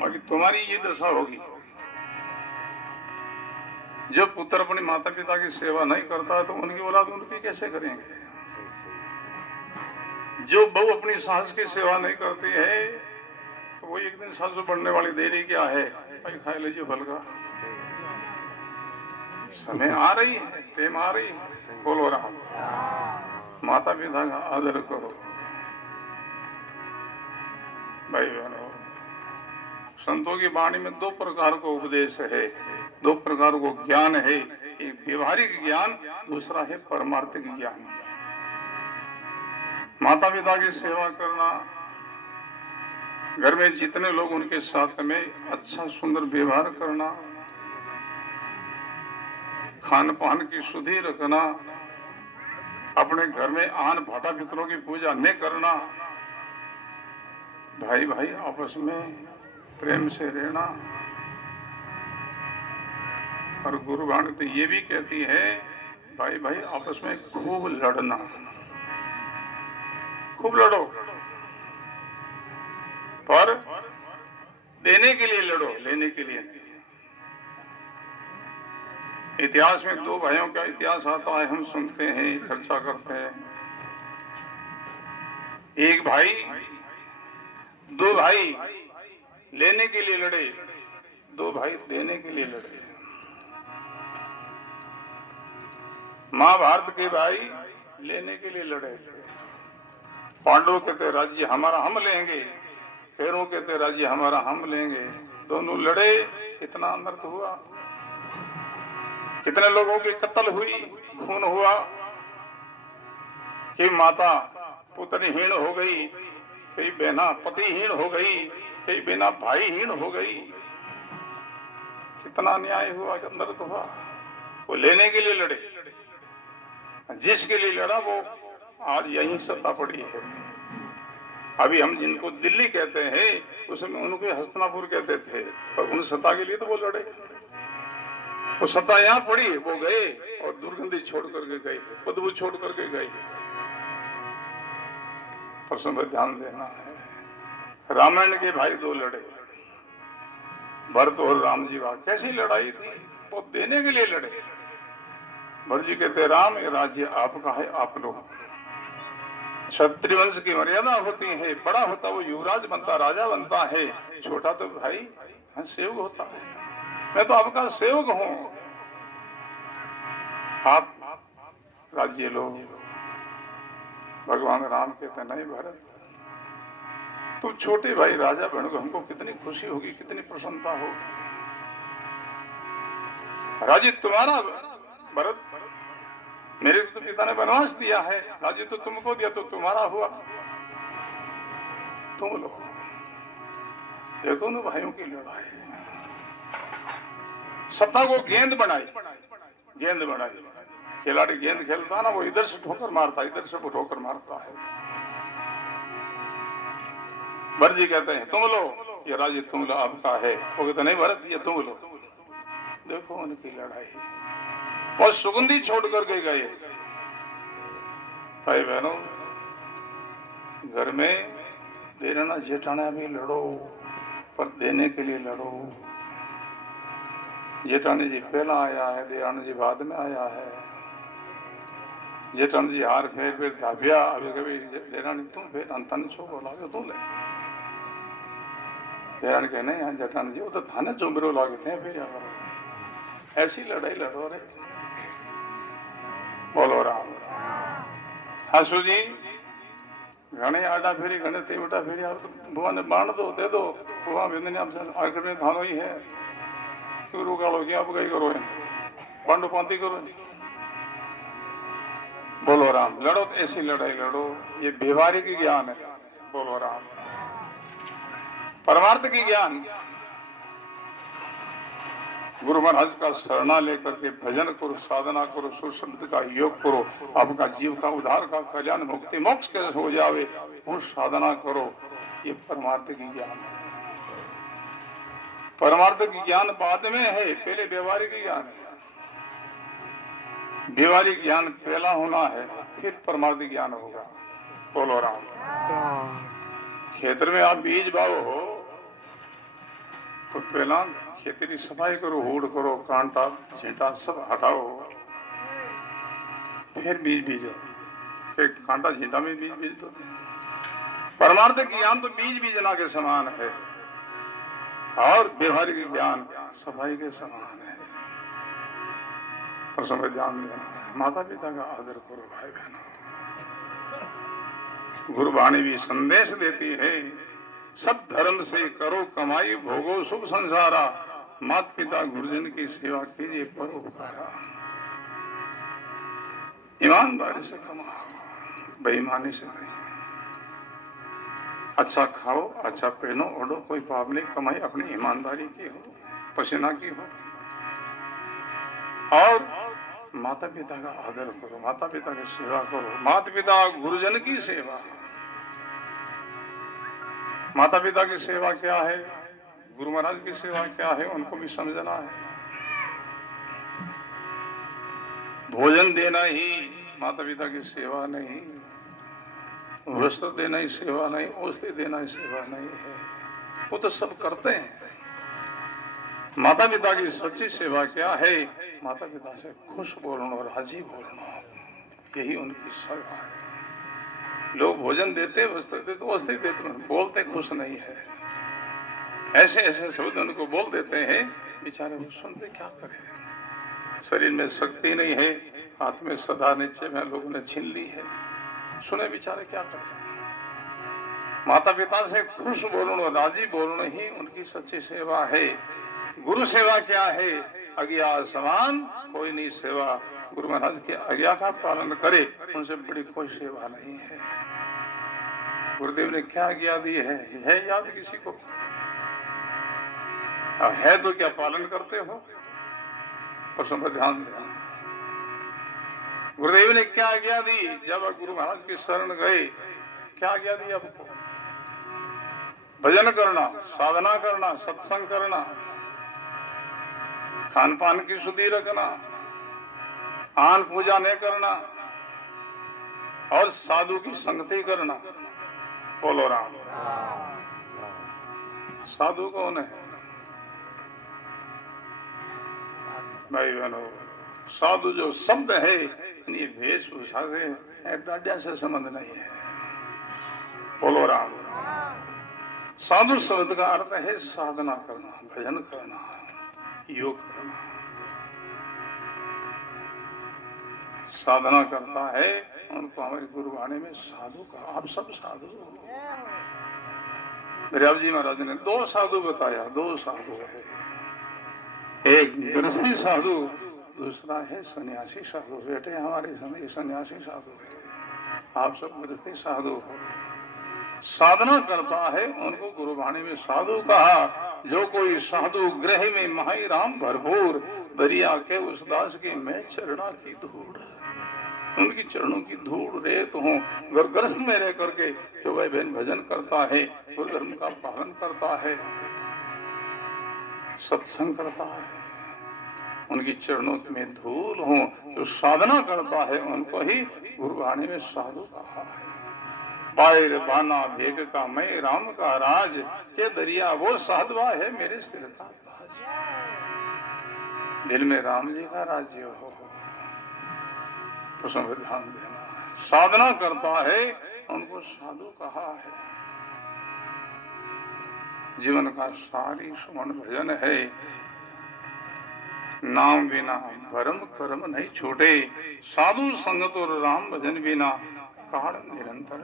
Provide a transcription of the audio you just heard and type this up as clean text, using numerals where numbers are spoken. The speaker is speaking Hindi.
बाकी तुम्हारी ये दशा होगी, जब पुत्र अपने माता पिता की सेवा नहीं करता तो उनकी औलाद उनकी कैसे करेंगे? जो बहू अपनी सास की सेवा नहीं करती है तो वो एक दिन सासू बढ़ने वाली देरी क्या है, भाई खा लीजिए फल का समय आ रही है, टेम आ रही है। बोलो राम। माता पिता का आदर करो। भाई बहनों, संतों की वाणी में दो प्रकार का उपदेश है, दो प्रकार को ज्ञान है। एक व्यवहारिक ज्ञान, दूसरा है परमार्थिक ज्ञान। माता पिता की सेवा करना, घर में जितने लोग उनके साथ में अच्छा सुंदर व्यवहार करना, खान पान की शुद्धि रखना, अपने घर में आन भाटा पितरों की पूजा न करना, भाई भाई आपस में प्रेम से रहना। और गुरुवाणी तो ये भी कहती है, भाई भाई आपस में खूब लड़ना, खूब लड़ो, पर देने के लिए लड़ो, लेने के लिए नहीं। इतिहास में दो भाइयों का इतिहास आता है, हम सुनते हैं, चर्चा करते हैं। एक भाई, दो भाई लेने के लिए लड़े, दो भाई देने के लिए लड़े। महाभारत के भाई लेने के लिए लड़े थे। पांडव कहते राज्य हमारा हम लेंगे, कौरव कहते राज्य हमारा हम लेंगे। दोनों लड़े, कितना अनर्थ हुआ, कितने लोगों की कत्ल हुई, खून हुआ, कि माता पुत्रहीन हो गई, कई बहना पतिहीन हो गई, कई बहना भाईहीन हो गई। कितना अन्याय हुआ, अनर्थ हुआ। वो लेने के लिए लड़े, जिसके लिए लड़ा वो आज यहीं सत्ता पड़ी है। अभी हम जिनको दिल्ली कहते हैं, उसमें उनको हस्तिनापुर कहते थे, पर उन सत्ता के लिए तो वो लड़े। वो सत्ता यहाँ पड़ी, वो गए और दुर्गंधी छोड़ करके गए, बदबू छोड़ करके गए। प्रश्न पर ध्यान देना है। रामायण के भाई दो लड़े, भरत और राम जी। बात कैसी लड़ाई थी, वो देने के लिए लड़े। भरत जी कहते राम ये राज्य आपका है, आप लोग। क्षत्रिय वंश की मर्यादा होती है, बड़ा होता वो युवराज बनता, राजा बनता है, छोटा तो भाई सेवक होता है। मैं तो आपका सेवक हूं, आप राज्य लो। भगवान राम कहते नहीं भरत, तुम छोटे भाई राजा बनोगे, हमको कितनी खुशी होगी, कितनी प्रसन्नता होगी। राज्य तुम्हारा भरत, मेरे तो पिता ने वनवास दिया है, राज्य तो तुमको दिया, तो तुम्हारा हुआ, तुम लो। देखो ना भाइयों की लड़ाई, सत्ता को गेंद बनाई, गेंद बनाई। खिलाड़ी गेंद खेलता ना, वो इधर से ठोकर मारता, इधर से वो ठोकर मारता है। भरत जी कहते हैं तुम लो, ये राज्य तुम लो, आपका है। वो कहते नहीं भरत, ये तुम लो। देखो उनकी लड़ाई, और सुगंधी छोड़ करके गए। भाई बहनों, घर में देना जेठाना भी लड़ो, पर देने के लिए लड़ो। जेठानी जी पहला आया है, देरानी जी बाद में आया है। जेठानी जी हार फेर धाबिया, अभी कभी देरानी तुम फेर अंतन छोको लागे तू ले। देरानी कहे नहीं जेठानी जी वो तो थाने चुमरो लागे थे, फिर करो। ऐसी लड़ाई लड़ो रे। बोलो राम। हासू जी घने आडा फेरी, घने तीवटा फेरी, आप तो बुआ ने बांध दो, दे दो। बुआ बिंदनी आपसे आखिर में थानो ही है, क्यों रुकालो क्या, आप कहीं करो, पांडु पांती करो। बोलो राम। लड़ो तो ऐसी लड़ाई लड़ो, ये व्यवहारिक ज्ञान है। बोलो राम। परमार्थ की ज्ञान, गुरु महाराज का शरणा लेकर के भजन करो, साधना करो, सुशब्द का योग करो, आपका जीव का उद्धार का कल्याण मुक्ति मोक्ष कैसे हो जावे, वो साधना करो। ये परमार्थ की ज्ञान है। परमार्थ की ज्ञान बाद में है, पहले व्यवहारिक ज्ञान है। व्यवहारिक ज्ञान पहला होना है, फिर परमार्थ ज्ञान होगा। बोलो राम। क्षेत्र में आप बीज बाओ हो, तो पहला खेती की सफाई करो, होड़ करो, कांटा झींटा सब हटाओ, फिर बीज बीजो। फिर कांटा झींटा में बीज बीज दो। परमार्थ ज्ञान तो बीज बीजना के समान है और व्यवहारिक ज्ञान सफाई के समान है। पर समय ध्यान देना है, माता पिता का आदर करो भाई बहनों। गुरुवाणी भी संदेश देती है, सब धर्म से करो कमाई, भोगो सुख संसारा, माता पिता गुरुजन की सेवा कीजिए परोपकारा। ईमानदारी से कमाओ, बेईमानी से नहीं। अच्छा खाओ, अच्छा पहनो ओढ़ो, कोई पाप नहीं। कमाई अपनी ईमानदारी की हो, पसीना की हो। और माता पिता का आदर करो, माता पिता की सेवा करो। माता पिता गुरुजन की सेवा। माता पिता की सेवा क्या है, गुरु महाराज की सेवा क्या है, उनको भी समझना है। भोजन देना ही माता पिता की सेवा नहीं, वस्त्र देना ही सेवा नहीं, औषधि देना ही सेवा नहीं है। वो तो सब करते हैं। माता पिता की सच्ची सेवा क्या है, माता पिता से खुश बोलना, राजी बोलना, यही उनकी सेवा है। लोग भोजन देते, वस्त्र देते, औषधि देते, बोलते खुश नहीं है। ऐसे ऐसे शब्द उनको बोल देते हैं, बेचारे वो सुनते क्या करें। शरीर में शक्ति नहीं है, हाथ में सदा नीचे में लोगों ने छीन ली है, सुने बेचारे क्या करें। माता पिता से खुश बोलना, राजी बोलना ही उनकी सच्ची सेवा है। गुरु सेवा क्या है, आज्ञा समान कोई नहीं सेवा। गुरु महाराज की आज्ञा का पालन करे, उनसे बड़ी कोई सेवा नहीं है। गुरुदेव ने क्या आज्ञा दी है याद किसी को? है तो क्या पालन करते हो? प्रश्न पर ध्यान देना। गुरुदेव ने क्या आज्ञा दी जब गुरु महाराज की शरण गए? क्या आज्ञा दी आपको? भजन करना, साधना करना, सत्संग करना, खान पान की शुद्धि रखना, आन पूजा नहीं करना और साधु की संगति करना। बोलो राम। साधु कौन है भाई बहनों? साधु जो शब्द है ये वेशभूषा से डाडिया से संबंध नहीं है। बोलो राम। साधु शब्द का अर्थ है साधना करना, भजन करना, योग करना। साधना करता है उनको हमारी गुरुवाणी में साधु का। आप सब साधु हो। दरियाव जी महाराज ने दो साधु बताया, दो साधु है। एक गृहस्थी साधु, दूसरा है सन्यासी साधु। बेटे हमारे समय सन्यासी साधु है, आप सब गृहस्थी साधु हो। साधना करता है उनको गुरुवाणी में साधु कहा। जो कोई साधु ग्रह में माही राम भरपूर, दरिया के उस दास की मैं चरणा की धूड़। उनकी चरणों की धूड़ रेत हूँ। गृहस्थ में रह करके जो भाई बहन भजन करता है, गुरु धर्म का पालन करता है, सत्संग करता है, उनकी चरणों में धूल हूँ। जो साधना करता है उनको ही गुरुवाणी में साधु कहा है। पायर बाना भेग का मैं राम का राज, के दरिया वो साधवा है मेरे सिर का ताज। दिल में राम जी का राज्य हो, तो संविधान देना। साधना करता है उनको साधु कहा है। जीवन का सारी सुमन भजन है। नाम बिना भरम कर्म नहीं छूटे, साधु संगत और राम भजन बिना काल निरंतर